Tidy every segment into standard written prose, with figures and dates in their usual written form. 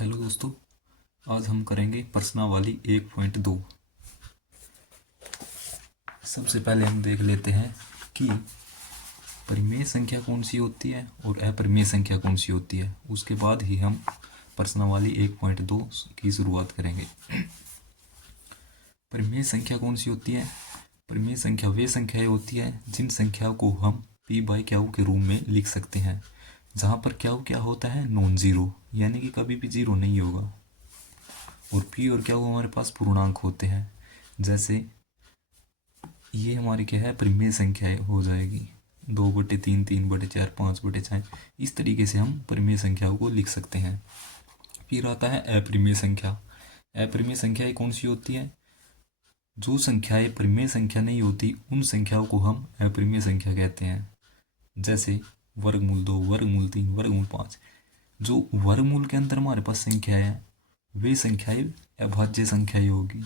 Hello दोस्तों, आज हम करेंगे प्रश्नावली 1.2। सबसे पहले हम देख लेते हैं कि परिमेय संख्या कौन सी होती है और अपरिमेय संख्या कौन सी होती है। उसके बाद ही हम प्रश्नावली 1.2 की शुरुआत करेंगे। परिमेय संख्या कौन सी होती है? परिमेय संख्या वे संख्याएं होती है जिन संख्याओं को हम p बाई क्यू के रूप में लिख सकते हैं, जहाँ पर क्यू क्या होता है, नॉन जीरो, यानी कि कभी भी जीरो नहीं होगा। और पी और क्या वो हमारे पास पूर्णांक होते हैं। जैसे ये हमारी क्या है, परिमेय संख्या हो जाएगी 2/3, 3/4, 5/4। इस तरीके से हम परिमेय संख्याओं को लिख सकते हैं। फिर आता है अपरिमेय संख्या। अपरिमेय संख्याएं कौन सी होती है? जो संख्याएं परिमेय संख्या नहीं होती उन संख्याओं को हम अपरिमेय संख्या कहते हैं। जैसे वर्गमूल 2, वर्गमूल 3, वर्गमूल 5। जो वर्गमूल के अंदर हमारे पास संख्याएं हैं वे संख्याएं अभाज्य संख्याएं होगी।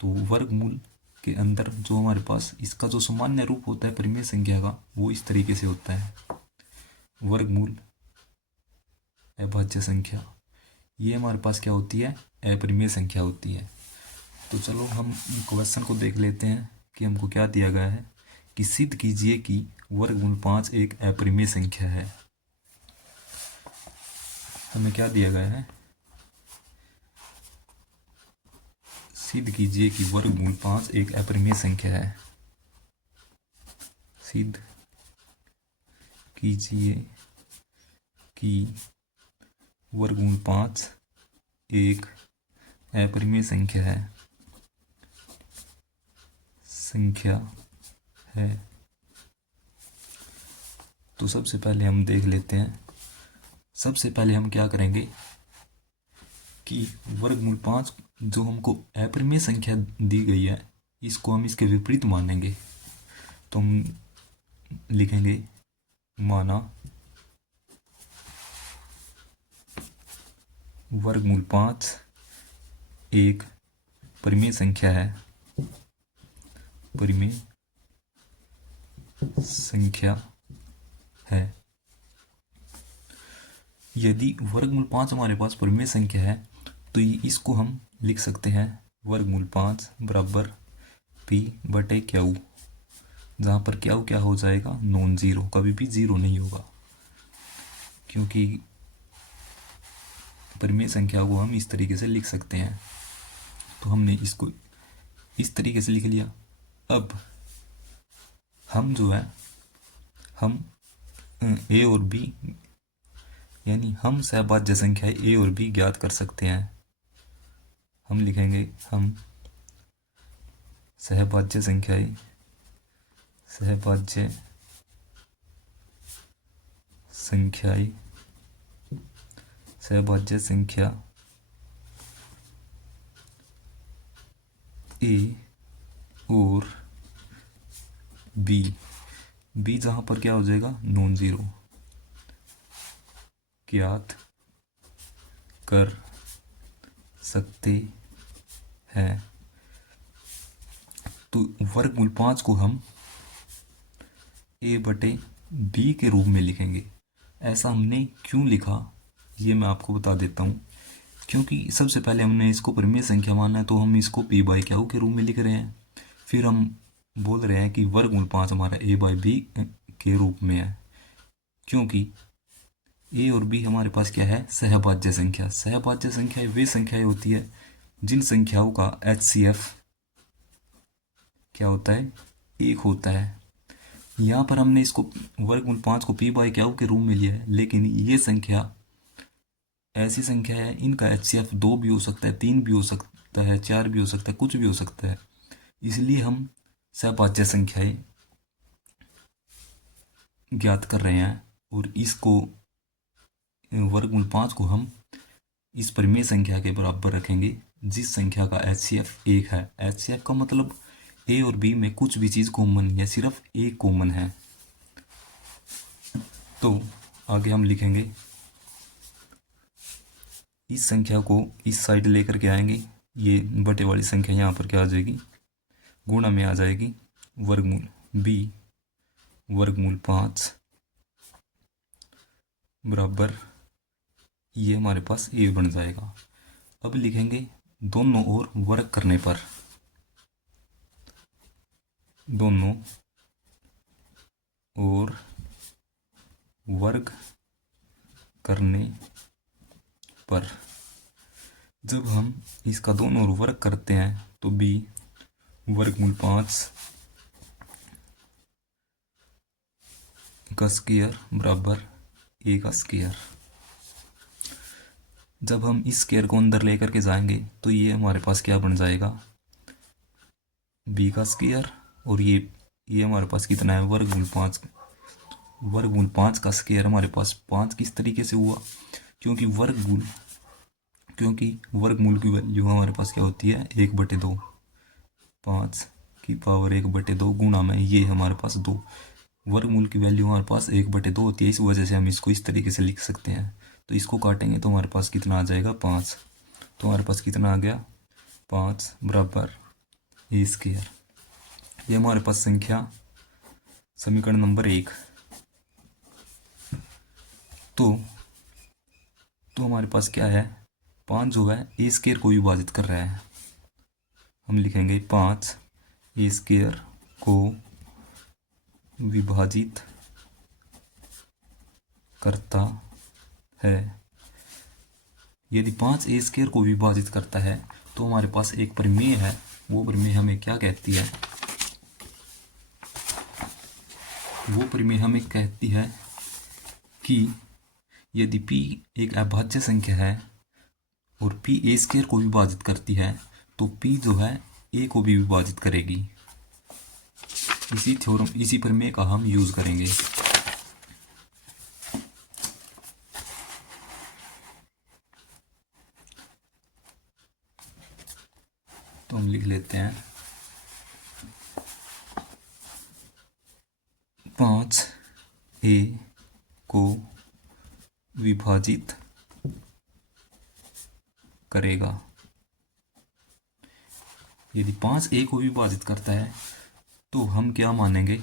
तो वर्गमूल के अंदर जो हमारे पास इसका जो सामान्य रूप होता है परिमेय संख्या का, वो इस तरीके से होता है, वर्गमूल अभाज्य संख्या। ये हमारे पास क्या होती है, अपरिमेय संख्या होती है। तो चलो हम क्वेश्चन को देख लेते हैं कि हमको क्या दिया गया है कि सिद्ध कीजिए कि वर्गमूल 5 एक अपरिमेय संख्या है। हमें क्या दिया गया है, सिद्ध कीजिए कि वर्गमूल 5 एक अपरिमेय संख्या है। सिद्ध कीजिए कि वर्गमूल 5 एक अपरिमेय संख्या है। तो सबसे पहले हम देख लेते हैं। सबसे पहले हम क्या करेंगे कि वर्गमूल 5 जो हमको अपरिमेय संख्या दी गई है, इसको हम इसके विपरीत मानेंगे। तो हम लिखेंगे माना वर्गमूल 5 एक परिमेय संख्या है। परिमेय संख्या है। यदि वर्गमूल 5 हमारे पास परिमेय संख्या है तो इसको हम लिख सकते हैं वर्गमूल 5 बराबर p/q, जहाँ पर क्यू क्या हो जाएगा, नॉन जीरो, कभी भी जीरो नहीं होगा, क्योंकि परिमेय संख्या को हम इस तरीके से लिख सकते हैं। तो हमने इसको इस तरीके से लिख लिया। अब हम जो है हम ए और बी, यानी हम सहभाज्य संख्या ए और बी ज्ञात कर सकते हैं। हम लिखेंगे हम सहभाज्य संख्या ए और बी जहां पर क्या हो जाएगा, नॉन जीरो, ज्ञात कर सकते हैं। तो वर्गमूल 5 को हम a/b के रूप में लिखेंगे। ऐसा हमने क्यों लिखा ये मैं आपको बता देता हूँ। क्योंकि सबसे पहले हमने इसको परिमेय संख्या माना है, तो हम इसको p/q के रूप में लिख रहे हैं। फिर हम बोल रहे हैं कि वर्गमूल 5 हमारा a/b के रूप में है, क्योंकि ए और बी हमारे पास क्या है, सहभाज्य संख्या। सहभाज्य संख्या वे संख्याएं होती है जिन संख्याओं का HCF क्या होता है, 1 होता है। यहाँ पर हमने इसको वर्गमूल 5 को p/q के रूप में लिया है, लेकिन ये संख्या ऐसी संख्या है इनका HCF 2 भी हो सकता है, 3 भी हो सकता है, 4 भी हो सकता है, कुछ भी हो सकता है। इसलिए हम सहभाज्य संख्याएं ज्ञात कर रहे हैं और इसको वर्गमूल 5 को हम इस परिमेय संख्या के बराबर रखेंगे जिस संख्या का HCF 1 है। HCF का मतलब ए और बी में कुछ भी चीज कॉमन या सिर्फ एक कॉमन है। तो आगे हम लिखेंगे, इस संख्या को इस साइड लेकर के आएंगे, ये बटे वाली संख्या यहाँ पर क्या आ जाएगी, गुणा में आ जाएगी। वर्गमूल 5 बराबर ये हमारे पास ए बन जाएगा। अब लिखेंगे दोनों ओर वर्ग करने पर, दोनों ओर वर्ग करने पर। जब हम इसका दोनों ओर वर्ग करते हैं तो b वर्गमूल 5 का स्क्वायर बराबर a का स्क्वायर। जब हम इस स्क्वायर को अंदर लेकर के जाएंगे तो ये हमारे पास क्या बन जाएगा, b का स्क्वायर। और ये हमारे पास कितना है, वर्गमूल 5। वर्गमूल 5 का स्क्वायर हमारे पास 5 किस तरीके से हुआ, क्योंकि वर्गमूल की वैल्यू हमारे पास क्या होती है, 1/2। 5 की पावर 1/2 गुणा में ये हमारे पास 2। वर्गमूल की वैल्यू हमारे पास 1/2 होती है, इस वजह से हम इसको इस तरीके से लिख सकते हैं। तो इसको काटेंगे तो हमारे पास कितना आ जाएगा, 5। तो हमारे पास कितना आ गया, 5 बराबर ए स्क्वायर। ये हमारे पास संख्या समीकरण नंबर 1। तो हमारे पास क्या है, 5 जो है ए स्क्वायर को विभाजित कर रहा है। हम लिखेंगे 5 ए स्क्वायर को विभाजित करता है। यदि 5 ए स्क्वायर को विभाजित करता है तो हमारे पास एक प्रमेय है, वो प्रमेय हमें क्या कहती है, वो प्रमेय हमें कहती है कि यदि p एक अभाज्य संख्या है और p ए स्क्वायर को विभाजित करती है तो p जो है a को भी विभाजित करेगी। इसी प्रमेय का हम यूज करेंगे। तो हम लिख लेते हैं 5 ए को विभाजित करेगा। यदि 5 ए को विभाजित करता है तो हम क्या मानेंगे,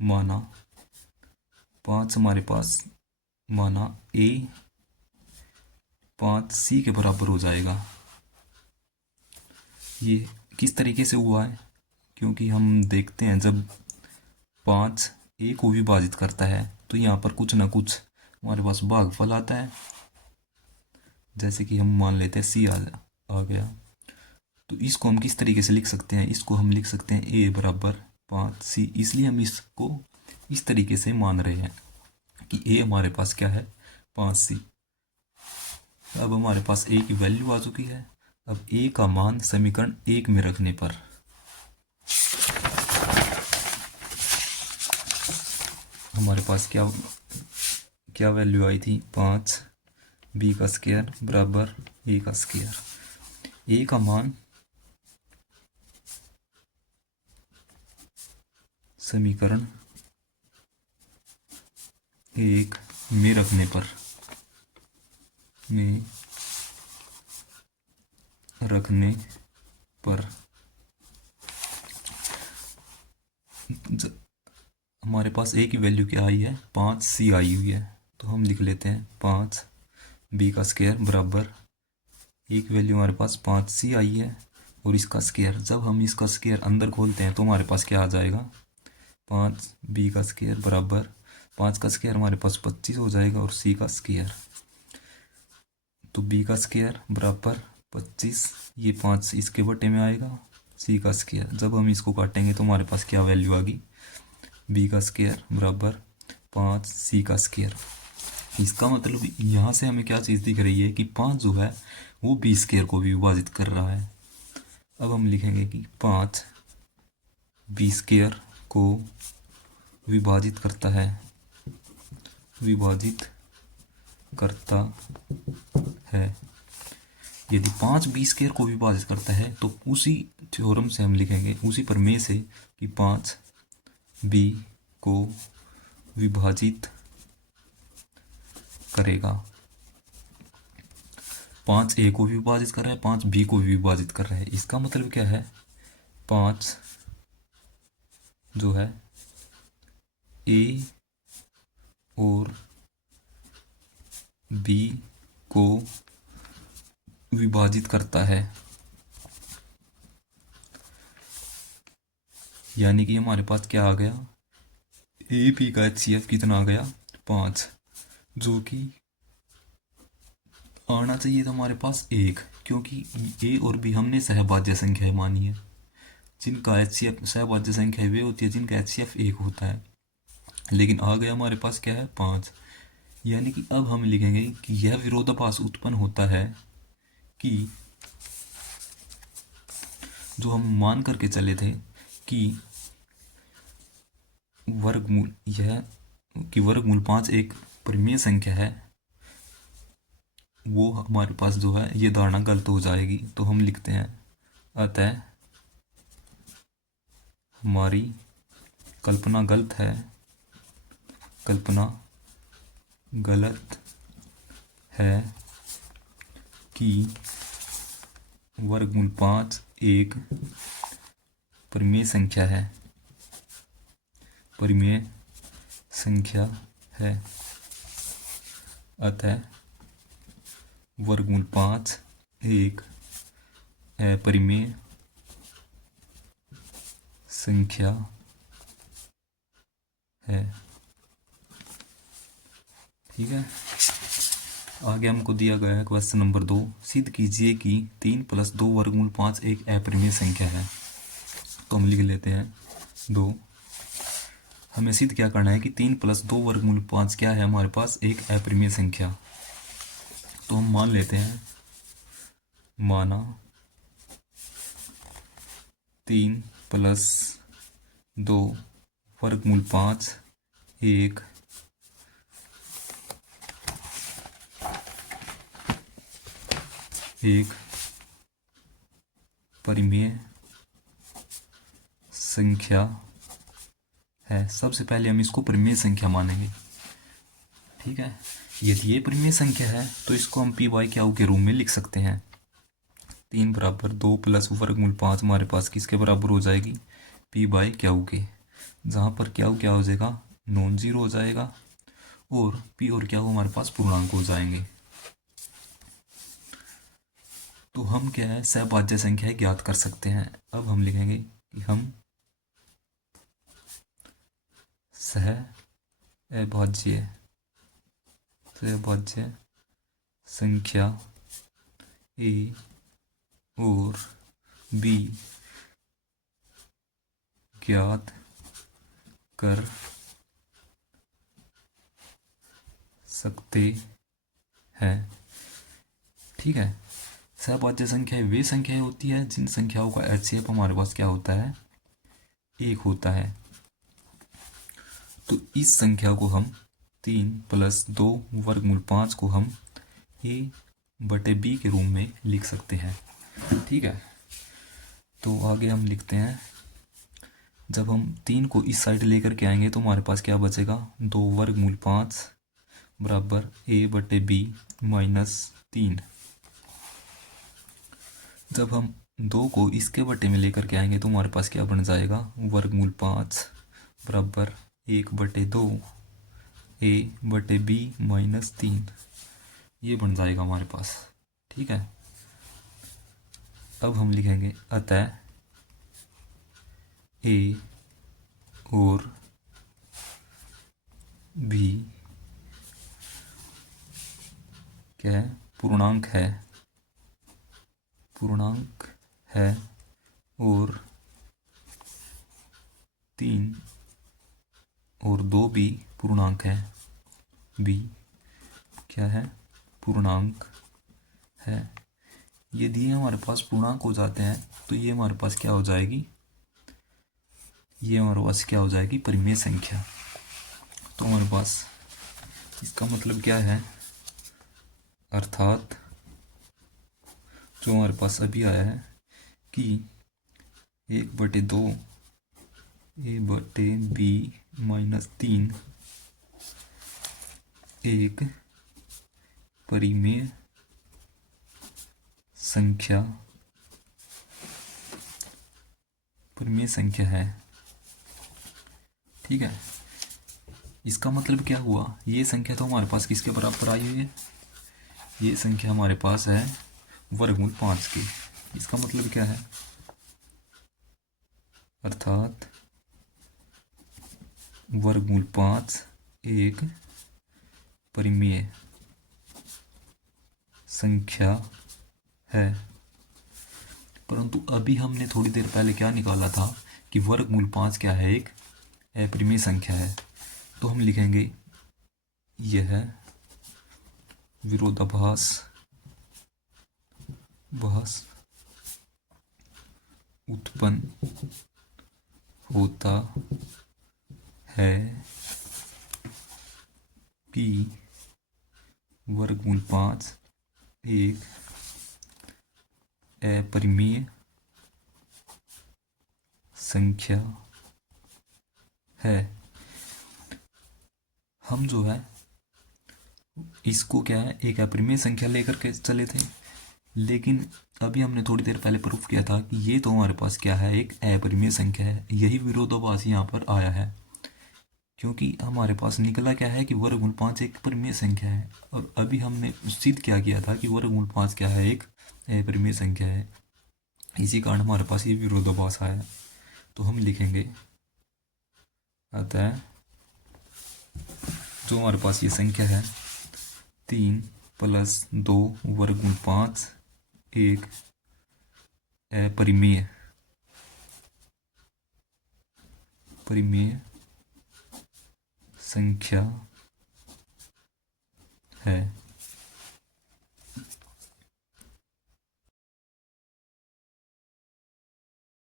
माना 5 हमारे पास, माना ए 5 सी के बराबर हो जाएगा। ये किस तरीके से हुआ है, क्योंकि हम देखते हैं जब 5 ए को विभाजित करता है तो यहाँ पर कुछ ना कुछ हमारे पास भागफल आता है। जैसे कि हम मान लेते हैं सी आ गया, तो इसको हम किस तरीके से लिख सकते हैं, इसको हम लिख सकते हैं ए बराबर 5 सी। इसलिए हम इसको इस तरीके से मान रहे हैं कि ए हमारे पास क्या है, 5 सी। अब हमारे पास ए की वैल्यू आ चुकी है। अब ए का मान समीकरण 1 में रखने पर हमारे पास क्या वैल्यू आई थी, 5 बी का स्क्वायर बराबर ए का स्क्वायर। ए का मान समीकरण 1 में रखने पर हमारे पास ए की वैल्यू क्या आई है, 5 सी आई हुई है। तो हम लिख लेते हैं 5 बी का स्क्वायर बराबर, एक वैल्यू हमारे पास 5 सी आई है और इसका स्क्वायर। जब हम इसका स्क्वायर अंदर खोलते हैं तो हमारे पास क्या आ जाएगा, 5 बी का स्क्वायर बराबर 5 का स्क्वायर हमारे पास 25 हो जाएगा और सी का स्क्वायर। तो बी का स्क्वायर बराबर 25, ये 5 इसके बटे में आएगा, सी का स्क्वायर। जब हम इसको काटेंगे तो हमारे पास क्या वैल्यू आ गई, बी का स्क्वायर बराबर 5 सी का स्क्वायर। इसका मतलब यहाँ से हमें क्या चीज़ दिख रही है कि 5 जो है वो बी स्क्वायर को भी विभाजित कर रहा है। अब हम लिखेंगे कि 5 बी स्क्वायर को विभाजित करता है, यदि 5 बी स्क्वायर को विभाजित करता है तो उसी थ्योरम से हम लिखेंगे, उसी प्रमेय से, कि 5 बी को विभाजित करेगा। 5 ए को विभाजित कर रहा है, 5 बी को विभाजित कर रहा है। इसका मतलब क्या है, 5 जो है ए और b को विभाजित करता है, यानी कि हमारे पास क्या आ गया, ए बी का HCF कितना आ गया 5, जो कि आना चाहिए था हमारे पास 1, क्योंकि ए और बी हमने सहभाज्य संख्या मानी है। जिनका HCF सहभाज्य संख्या वे होती है जिनका HCF 1 होता है, लेकिन आ गया हमारे पास क्या है 5। यानी कि अब हम लिखेंगे कि यह विरोधाभास उत्पन्न होता है कि जो हम मान करके चले थे कि वर्गमूल 5 एक परिमेय संख्या है, वो हमारे पास जो है ये धारणा गलत हो जाएगी। तो हम लिखते हैं अतः हमारी कल्पना गलत है, कल्पना गलत है कि वर्गमूल 5 एक परिमेय संख्या है, परिमेय संख्या है। अतः वर्गमूल 5 एक अपरिमेय संख्या है। ठीक है, आगे हमको दिया गया है क्वेश्चन नंबर 2, सिद्ध कीजिए कि 3 + 2 वर्गमूल 5 एक अपरिमेय संख्या है। तो हम लिख लेते हैं 2। हमें सिद्ध क्या करना है कि 3 + 2 वर्गमूल 5 क्या है हमारे पास, एक अपरिमेय संख्या। तो हम मान लेते हैं, माना 3 + 2 वर्गमूल 5 एक परिमेय संख्या है। सबसे पहले हम इसको परिमेय संख्या मानेंगे। ठीक है, यदि ये परिमेय संख्या है तो इसको हम p/q के रूप में लिख सकते हैं। 3 = 2 + वर्गमूल 5 हमारे पास किसके बराबर हो जाएगी, p/q के, जहाँ पर q क्या हो जाएगा, नॉन जीरो हो जाएगा, और p और q हमारे पास पूर्णांक हो जाएंगे। तो हम क्या है, सहभाज्य संख्या ज्ञात कर सकते हैं। अब हम लिखेंगे कि हम सहभाज्य संख्या a और b ज्ञात कर सकते हैं। ठीक है, सहभाज्य संख्या वे संख्याएं होती है जिन संख्याओं का HCF हमारे पास क्या होता है, 1 होता है। तो इस संख्या को हम 3 + 2 वर्गमूल 5 को हम a/b के रूप में लिख सकते हैं। ठीक है, तो आगे हम लिखते हैं, जब हम 3 को इस साइड लेकर के आएंगे तो हमारे पास क्या बचेगा, 2 वर्गमूल 5 बराबर a/b - 3। जब हम 2 को इसके बटे में लेकर के आएंगे तो हमारे पास क्या बन जाएगा, वर्गमूल 5 बराबर 1/2 a/b - 3, ये बन जाएगा हमारे पास। ठीक है, अब हम लिखेंगे अतः a और b क्या है, पूर्णांक है और 3 और 2 भी पूर्णांक है, b क्या है, पूर्णांक है। यदि ये हमारे पास पूर्णांक हो जाते हैं तो ये हमारे पास क्या हो जाएगी, ये हमारे पास क्या हो जाएगी, परिमेय संख्या। तो हमारे पास इसका मतलब क्या है, अर्थात जो हमारे पास अभी आया है कि 1/2 a/b - 3 एक परिमेय संख्या है। ठीक है, इसका मतलब क्या हुआ, ये संख्या तो हमारे पास किसके बराबर आई हुई है, ये संख्या हमारे पास है वर्गमूल 5 की। इसका मतलब क्या है, अर्थात वर्गमूल 5 एक परिमेय संख्या है। परंतु अभी हमने थोड़ी देर पहले क्या निकाला था कि वर्गमूल 5 क्या है, एक अपरिमेय संख्या है। तो हम लिखेंगे यह विरोधाभास उत्पन्न होता है कि वर्गमूल 5 एक अपरिमेय संख्या है। हम जो है इसको क्या है, एक अपरिमेय संख्या लेकर के चले थे, लेकिन अभी हमने थोड़ी देर पहले प्रूफ किया था कि ये तो हमारे पास क्या है, एक अपरिमेय संख्या है। यही विरोधाभास यहाँ पर आया है, क्योंकि हमारे पास निकला क्या है कि वर्गमूल 5 एक परिमेय संख्या है, और अभी हमने सिद्ध क्या किया था कि वर्गमूल 5 क्या है, एक अपरिमेय संख्या है। इसी कारण हमारे पास ये विरोधाभास आया। तो हम लिखेंगे, अतः जो हमारे पास ये संख्या है 3 + 2 वर्गमूल 5 एक अपरिमेय संख्या है।